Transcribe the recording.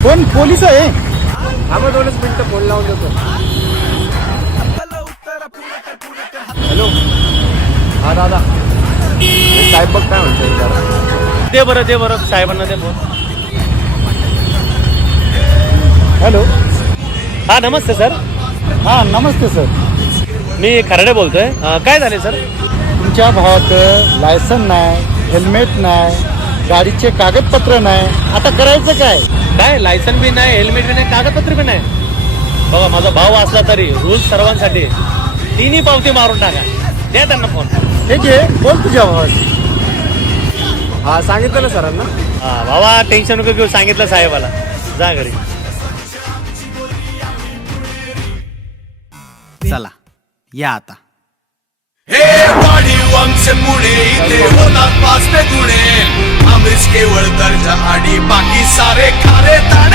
कोण? पोलीस आहे. थांबा दोनच मिनिटं फोन लावून देतो. हॅलो. हा दादा. हे साहेब बघ काय म्हणतोय जरा दे बरं दे बरं साहेबांना दे फोन. हॅलो. हा नमस्ते सर. हा नमस्ते सर. मी खराडे बोलतोय. अं, काय झाले सर? तुमच्या भावाचं लायसन नाही हेल्मेट नाही गाडीचे कागदपत्र नाही. आता करायचं काय? काय? लायसन बी नाही हेल्मेट बी नाही कागदपत्र बी नाही. बघा माझा भाऊ असला तरी रूल सर्वांसाठी. तिन्ही पावती मारून टाका. द्या त्यांना फोन हे घे बोल तुझ्या भावाशी. हा सांगितलं ना सरांना. हा बाबा टेन्शन नको घेऊ सांगितलं साहेबाला. जा घरी. चला या आता. हे वाढीवांचे पुणे इथे होणार पाच ते गुणे. केवळ दर्जा आणि बाकी सारे खारे ताणे